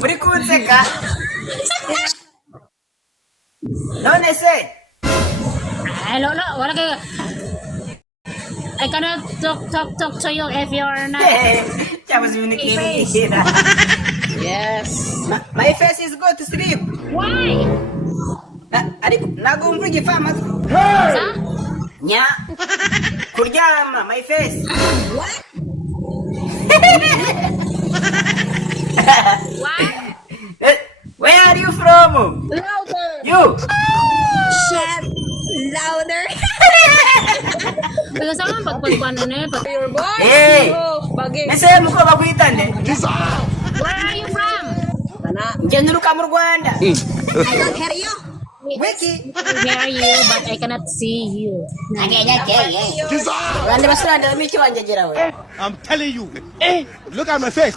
Berikutnya kak. None se. Hello, no, wala kayo. I cannot talk to you if you're not. Siapa sih ini kiri? Yes. My face is go to sleep. Why? Adik, nagum pergi faham tu. Sa? Nya. Kurjama, my face. What? What? Where are you from? Louder. You. Shut louder. Pero sama pagpagpano na pag. Your voice. Hey. Oh, bagay. Nasa mo ko baguitan eh. Where are you from? Kana. Diyan dulu kamu Rwanda. I don't hear you. Wiki. Where are you? But I cannot see you. Agaknya kayak. Rwanda basura anda micu anja jerawe. I'm telling you. Look at my face.